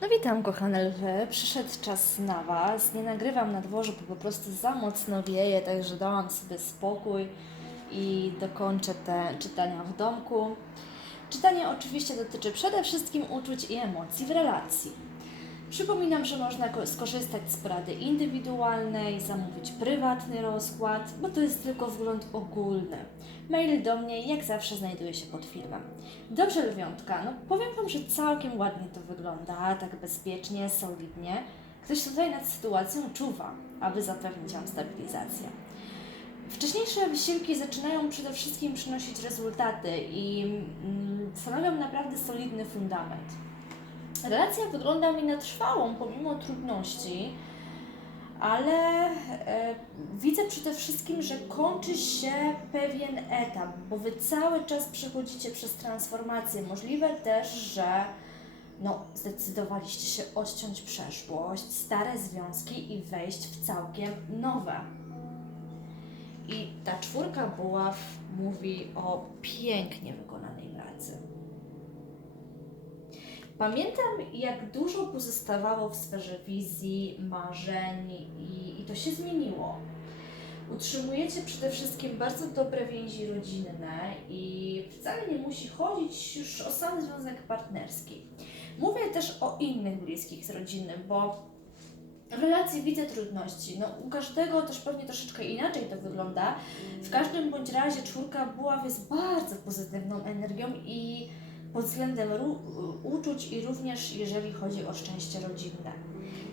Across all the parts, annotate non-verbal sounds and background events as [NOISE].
No witam kochane lwy, przyszedł czas na Was. Nie nagrywam na dworze, bo po prostu za mocno wieje, także dałam sobie spokój i dokończę te czytania w domku. Czytanie oczywiście dotyczy przede wszystkim uczuć i emocji w relacji. Przypominam, że można ko- skorzystać z porady indywidualnej, zamówić prywatny rozkład, bo to jest tylko wgląd ogólny. Mail do mnie jak zawsze znajduje się pod filmem. Dobrze, lwiątka, no powiem Wam, że całkiem ładnie to wygląda, tak bezpiecznie, solidnie. Ktoś tutaj nad sytuacją czuwa, aby zapewnić Wam stabilizację. Wcześniejsze wysiłki zaczynają przede wszystkim przynosić rezultaty i mm, stanowią naprawdę solidny fundament. Relacja wygląda mi na trwałą pomimo trudności, ale e, widzę przede wszystkim, że kończy się pewien etap, bo Wy cały czas przechodzicie przez transformację. Możliwe też, że no, zdecydowaliście się odciąć przeszłość, stare związki i wejść w całkiem nowe. I ta czwórka buław mówi o pięknie wykonanej pracy. Pamiętam, jak dużo pozostawało w sferze wizji, marzeń i, i to się zmieniło. Utrzymujecie przede wszystkim bardzo dobre więzi rodzinne i wcale nie musi chodzić już o sam związek partnerski. Mówię też o innych bliskich z rodziny, bo w relacji widzę trudności. No, u każdego też pewnie troszeczkę inaczej to wygląda. W każdym bądź razie czwórka buław jest bardzo pozytywną energią i pod względem uczuć i również jeżeli chodzi o szczęście rodzinne.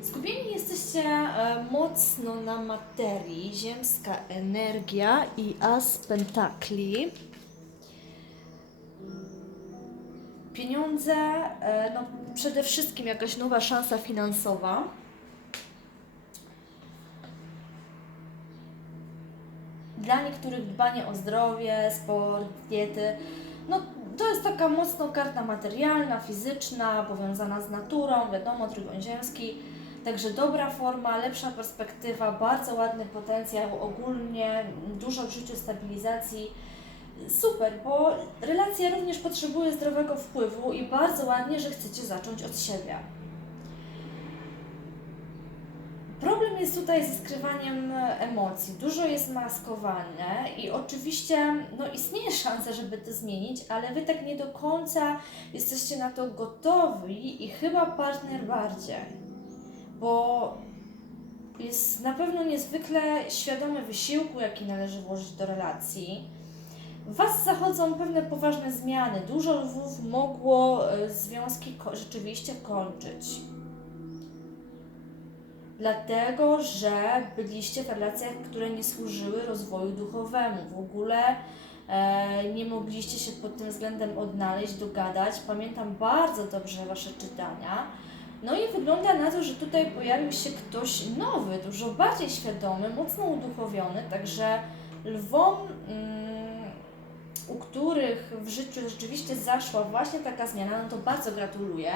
Skupieni jesteście e, mocno na materii, ziemska energia i as pentakli. Pieniądze, e, no przede wszystkim jakaś nowa szansa finansowa. Dla niektórych dbanie o zdrowie, sport, diety, no to jest taka mocno karta materialna, fizyczna, powiązana z naturą, wiadomo, trójkąt ziemski. Także dobra forma, lepsza perspektywa, bardzo ładny potencjał, ogólnie dużo w życiu stabilizacji. Super, bo relacja również potrzebuje zdrowego wpływu i bardzo ładnie, że chcecie zacząć od siebie. Jest tutaj ze skrywaniem emocji. Dużo jest maskowane i oczywiście no, istnieje szansa, żeby to zmienić, ale Wy tak nie do końca jesteście na to gotowi i chyba partner bardziej. Bo jest na pewno niezwykle świadomy wysiłku, jaki należy włożyć do relacji. W Was zachodzą pewne poważne zmiany. Dużo lwów mogło e, związki rzeczywiście kończyć dlatego że byliście w relacjach, które nie służyły rozwoju duchowemu. W ogóle e, nie mogliście się pod tym względem odnaleźć, dogadać. Pamiętam bardzo dobrze Wasze czytania. No i wygląda na to, że tutaj pojawił się ktoś nowy, dużo bardziej świadomy, mocno uduchowiony, także lwom, mm, u których w życiu rzeczywiście zaszła właśnie taka zmiana, no to bardzo gratuluję.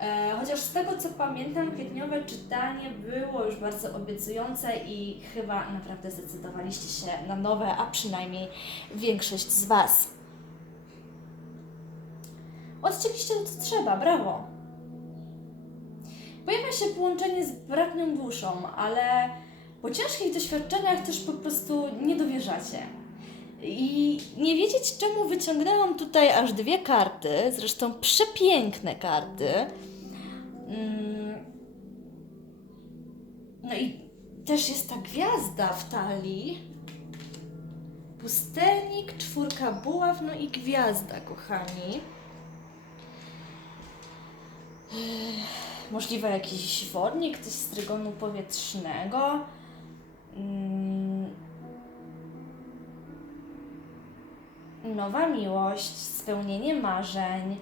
E, Chociaż z tego co pamiętam, kwietniowe czytanie było już bardzo obiecujące i chyba naprawdę zdecydowaliście się na nowe, a przynajmniej większość z Was. Odcięliście to co trzeba, brawo! Pojawia się połączenie z bratnią duszą, ale po ciężkich doświadczeniach też po prostu nie dowierzacie. I nie wiedzieć czemu wyciągnęłam tutaj aż dwie karty, zresztą przepiękne karty. Mm. No i też jest ta gwiazda w talii. Pustelnik, czwórka buław, no i gwiazda, kochani. Możliwe jakiś wodnik, coś z trygonu powietrznego. Mm. Nowa miłość, spełnienie marzeń.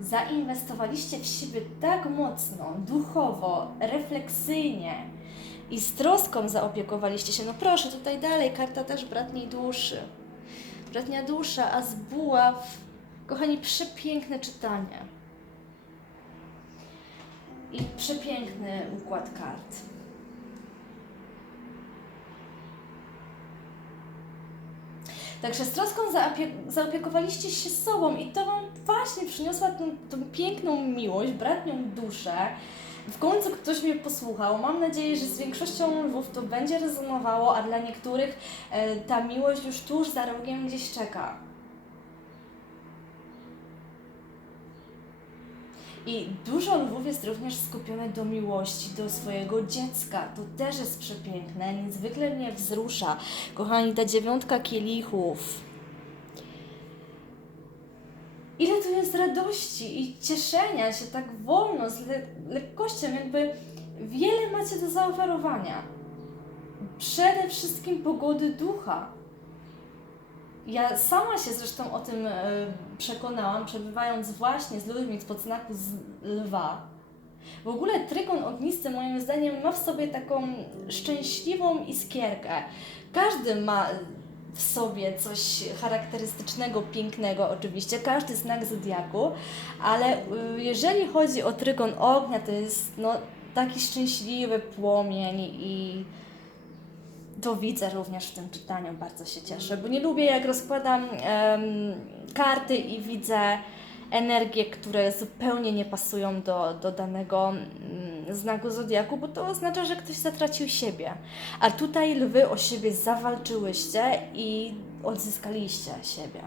Zainwestowaliście w siebie tak mocno, duchowo, refleksyjnie i z troską zaopiekowaliście się. No proszę, tutaj dalej, karta też bratniej duszy. Bratnia dusza, a z buław, kochani, przepiękne czytanie. I przepiękny układ kart. Także z troską zaopie- zaopiekowaliście się sobą i to Wam właśnie przyniosła tą, tą piękną miłość, bratnią duszę. W końcu ktoś mnie posłuchał. Mam nadzieję, że z większością lwów to będzie rezonowało, a dla niektórych e, ta miłość już tuż za rogiem gdzieś czeka. I dużo lwów jest również skupione do miłości, do swojego dziecka. To też jest przepiękne, niezwykle mnie wzrusza. Kochani, ta dziewiątka kielichów. Ile tu jest radości i cieszenia się tak wolno, z le- lekkością, jakby wiele macie do zaoferowania. Przede wszystkim pogody ducha. Ja sama się zresztą o tym e, przekonałam, przebywając właśnie z ludźmi spod znaku z lwa. W ogóle trygon ognisty moim zdaniem ma w sobie taką szczęśliwą iskierkę. Każdy ma w sobie coś charakterystycznego, pięknego oczywiście, każdy znak zodiaku, ale y, jeżeli chodzi o trygon ognia, to jest no, taki szczęśliwy płomień i to widzę również w tym czytaniu, bardzo się cieszę, bo nie lubię jak rozkładam karty i widzę energie, które zupełnie nie pasują do, do danego mm, znaku zodiaku, bo to oznacza, że ktoś zatracił siebie. A tutaj lwy o siebie zawalczyłyście i odzyskaliście siebie.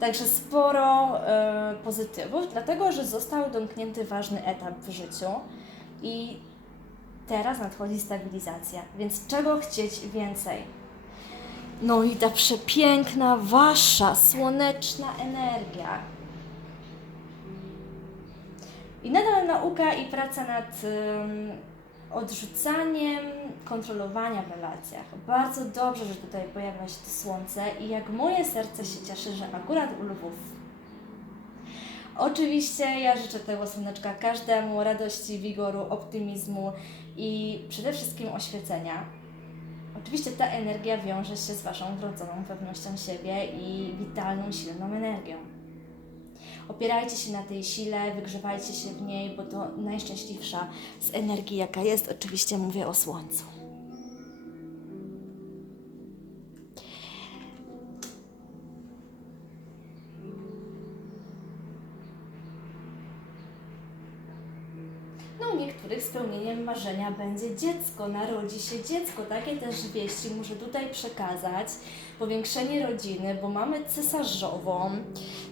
Także sporo e, pozytywów, dlatego że został domknięty ważny etap w życiu i teraz nadchodzi stabilizacja. Więc czego chcieć więcej? No i ta przepiękna, wasza, słoneczna energia. I nadal nauka i praca nad ym, odrzucaniem kontrolowania w relacjach. Bardzo dobrze, że tutaj pojawia się to słońce i jak moje serce się cieszy, że akurat u lwów. Oczywiście ja życzę tego słoneczka każdemu, radości, wigoru, optymizmu i przede wszystkim oświecenia. Oczywiście ta energia wiąże się z Waszą wrodzoną pewnością siebie i witalną, silną energią. Opierajcie się na tej sile, wygrzewajcie się w niej, bo to najszczęśliwsza z energii, jaka jest. Oczywiście mówię o Słońcu. Marzenia będzie dziecko, narodzi się dziecko. Takie też wieści muszę tutaj przekazać. Powiększenie rodziny, bo mamy cesarzową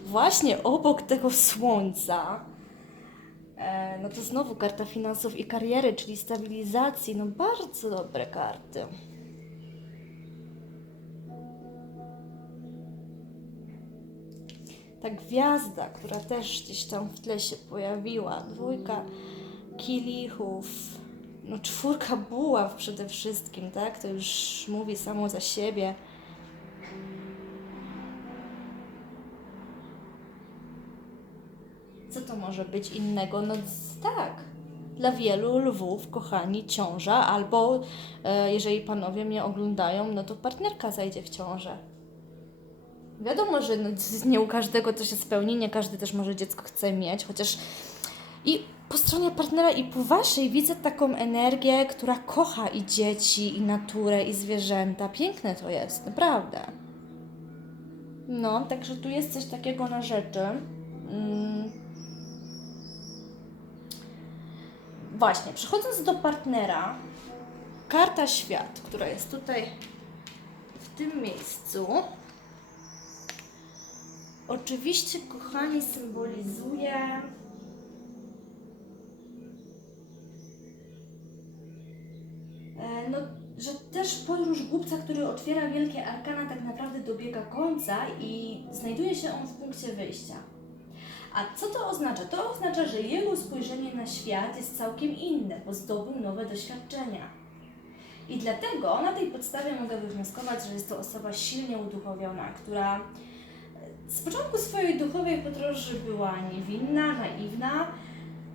właśnie obok tego słońca. E, no to znowu karta finansów i kariery, czyli stabilizacji. No bardzo dobre karty. Ta gwiazda, która też gdzieś tam w tle się pojawiła, dwójka kielichów, no czwórka buław przede wszystkim, tak? To już mówi samo za siebie. Co to może być innego? No tak. Dla wielu lwów, kochani, ciąża, albo e, jeżeli panowie mnie oglądają, no to partnerka zajdzie w ciążę. Wiadomo, że no, nie u każdego to się spełni, nie każdy też może dziecko chce mieć, chociaż i po stronie partnera i po waszej widzę taką energię, która kocha i dzieci, i naturę, i zwierzęta. Piękne to jest, naprawdę. No, także tu jest coś takiego na rzeczy. Mm. Właśnie, przechodząc do partnera, karta świat, która jest tutaj w tym miejscu, oczywiście, kochani, symbolizuje E, no, że też podróż głupca, który otwiera wielkie arkana, tak naprawdę dobiega końca i znajduje się on w punkcie wyjścia. A co to oznacza? To oznacza, że jego spojrzenie na świat jest całkiem inne, bo zdobył nowe doświadczenia. I dlatego na tej podstawie mogę wywnioskować, że jest to osoba silnie uduchowiona, która e, z początku swojej duchowej podróży była niewinna, naiwna,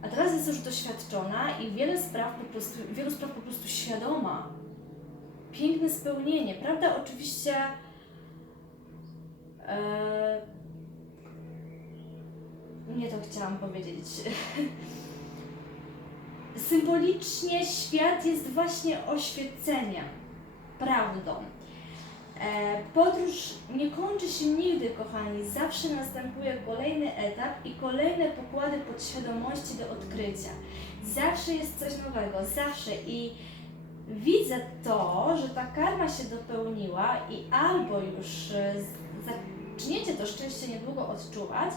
a teraz jest już doświadczona i wiele spraw po prostu, wielu spraw po prostu świadoma. Piękne spełnienie, prawda? Oczywiście e, nie to chciałam powiedzieć. [LAUGHS] Symbolicznie świat jest właśnie oświeceniem. prawdą. E, Podróż nie kończy się nigdy, kochani. Zawsze następuje kolejny etap i kolejne pokłady podświadomości do odkrycia. Zawsze jest coś nowego, zawsze. I widzę to, że ta karma się dopełniła i albo już e, zaczniecie to szczęście niedługo odczuwać,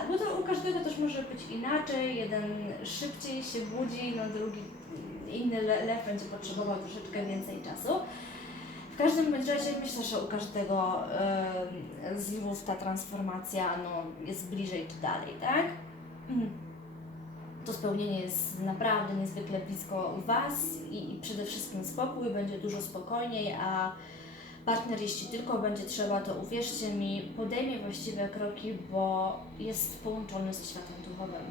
albo to u każdego też może być inaczej. Jeden szybciej się budzi, no drugi inny le- lew będzie potrzebował troszeczkę więcej czasu. Każdym razie myślę, że u każdego z lwów ta transformacja no, jest bliżej czy dalej, tak? Mm. To spełnienie jest naprawdę niezwykle blisko Was i, i przede wszystkim spokój, będzie dużo spokojniej, a partner, jeśli tylko będzie trzeba, to uwierzcie mi, podejmie właściwe kroki, bo jest połączony ze światem duchowym.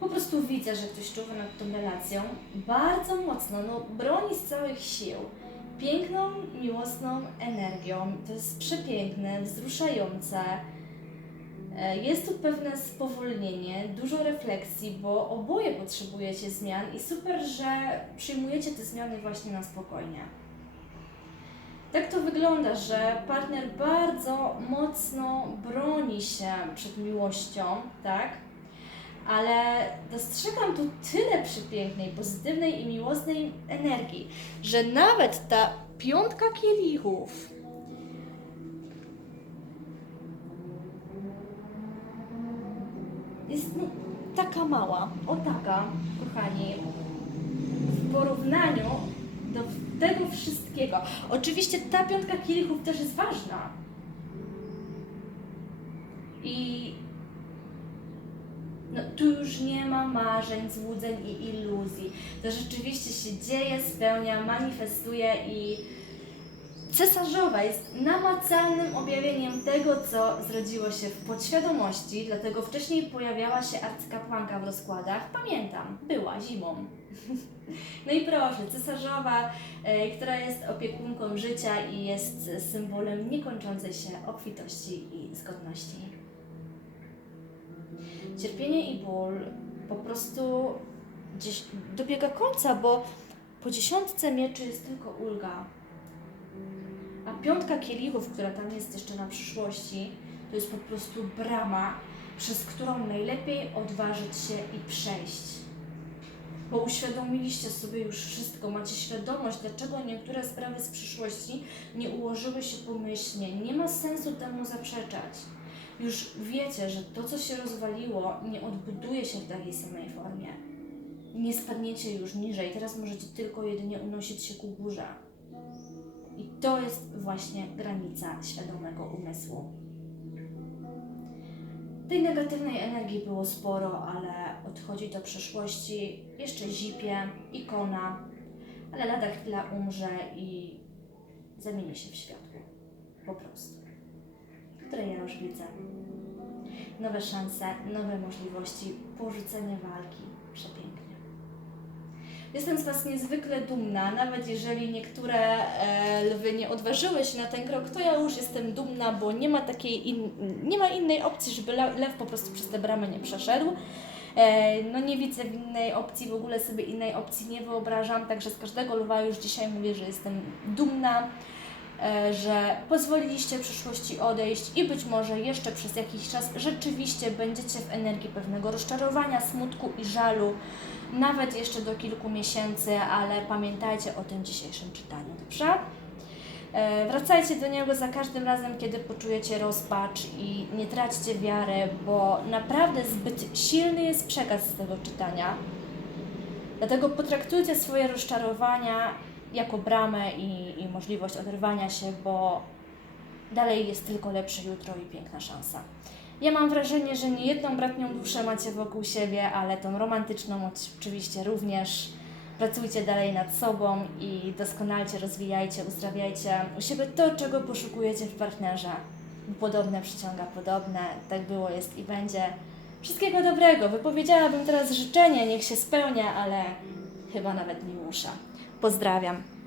Po prostu widzę, że ktoś czuwa nad tą relacją bardzo mocno, no broni z całych sił piękną, miłosną energią. To jest przepiękne, wzruszające. E, Jest tu pewne spowolnienie, dużo refleksji, bo oboje potrzebujecie zmian i super, że przyjmujecie te zmiany właśnie na spokojnie. Tak to wygląda, że partner bardzo mocno broni się przed miłością, tak? Ale dostrzegam tu tyle przepięknej, pozytywnej i miłosnej energii, że nawet ta piątka kielichów jest no, taka mała, o taka, kochani, w porównaniu do tego wszystkiego. Oczywiście ta piątka kielichów też jest ważna. I no, tu nie ma marzeń, złudzeń i iluzji. To rzeczywiście się dzieje, spełnia, manifestuje i cesarzowa jest namacalnym objawieniem tego, co zrodziło się w podświadomości, dlatego wcześniej pojawiała się arcykapłanka w rozkładach. Pamiętam, była zimą. [LAUGHS] No i proszę, cesarzowa, e, która jest opiekunką życia i jest symbolem niekończącej się obfitości i zgodności. Cierpienie i ból po prostu gdzieś dobiega końca, bo po dziesiątce mieczy jest tylko ulga. A piątka kielichów, która tam jest jeszcze na przyszłości, to jest po prostu brama, przez którą najlepiej odważyć się i przejść. Bo uświadomiliście sobie już wszystko, macie świadomość, dlaczego niektóre sprawy z przyszłości nie ułożyły się pomyślnie. Nie ma sensu temu zaprzeczać już wiecie, że to, co się rozwaliło, nie odbuduje się w takiej samej formie. Nie spadniecie już niżej, teraz możecie tylko jedynie unosić się ku górze. I to jest właśnie granica świadomego umysłu. Tej negatywnej energii było sporo, ale odchodzi do przeszłości. Jeszcze zipie, ikona, ale lada chwila umrze i zamieni się w światło. Po prostu które ja już widzę. Nowe szanse, nowe możliwości, porzucenie walki. Przepięknie. Jestem z Was niezwykle dumna, nawet jeżeli niektóre e, lwy nie odważyły się na ten krok, to ja już jestem dumna, bo nie ma takiej in, nie ma innej opcji, żeby le- lew po prostu przez tę bramę nie przeszedł. E, no nie widzę innej opcji, w ogóle sobie innej opcji nie wyobrażam, także z każdego lwa już dzisiaj mówię, że jestem dumna że pozwoliliście przyszłości odejść i być może jeszcze przez jakiś czas rzeczywiście będziecie w energii pewnego rozczarowania, smutku i żalu, nawet jeszcze do kilku miesięcy, ale pamiętajcie o tym dzisiejszym czytaniu, dobrze? E, Wracajcie do niego za każdym razem, kiedy poczujecie rozpacz i nie traćcie wiary, bo naprawdę zbyt silny jest przekaz z tego czytania. Dlatego potraktujcie swoje rozczarowania jako bramę i, i możliwość oderwania się, bo dalej jest tylko lepsze jutro i piękna szansa. Ja mam wrażenie, że nie jedną bratnią duszę macie wokół siebie, ale tą romantyczną oczywiście również. Pracujcie dalej nad sobą i doskonalcie rozwijajcie, uzdrawiajcie u siebie to, czego poszukujecie w partnerze. Podobne przyciąga podobne, tak było, jest i będzie. Wszystkiego dobrego. Wypowiedziałabym teraz życzenie, niech się spełnia, ale chyba nawet nie muszę. Pozdrawiam.